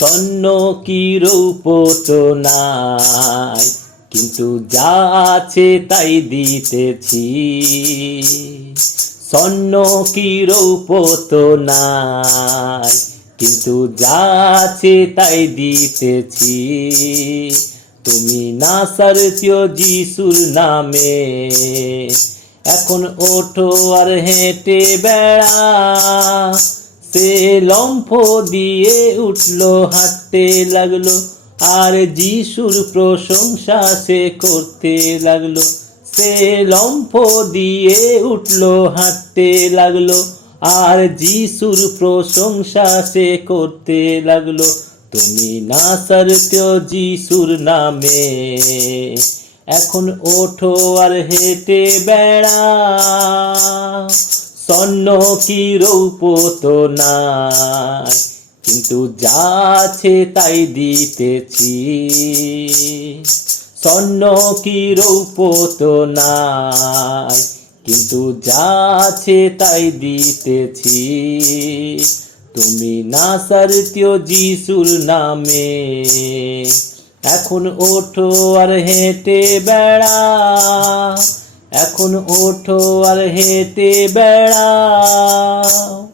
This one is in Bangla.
স্বর্ণ কি নাই, কিন্তু যা আছে তাই দিতেছি। স্বর্ণ কি নাই, কিন্তু যা আছে তাই দিতেছি। তুমি না সারতিও যিশুর নামে, এখন ওঠো আর হেঁটে বেড়া। সে লম্ফ দিয়ে উঠল, হাঁটতে লাগল। আর যিশুর প্রশংসা সে করতে লাগল। সে লম্ফ দিয়ে উঠল, হাঁটতে লাগল। আর যিশুর প্রশংসা সে করতে লাগল। তুমি না সারতেও যিশুর নামে। এখন ওঠো আর হেঁটে বেড়া। স্বর্ণ কি রৌপ তো নাই। কিন্তু যা আছে তাই দিতেছি। স্বর্ণ কি রৌপ তো নাই। কিন্তু যা আছে তাই দিতেছি। তুমি না সারতিও যিশুর নামে। এখন ওঠো আর হেঁটে বেড়া। এখন ওঠো আর হেঁটে বেড়াও।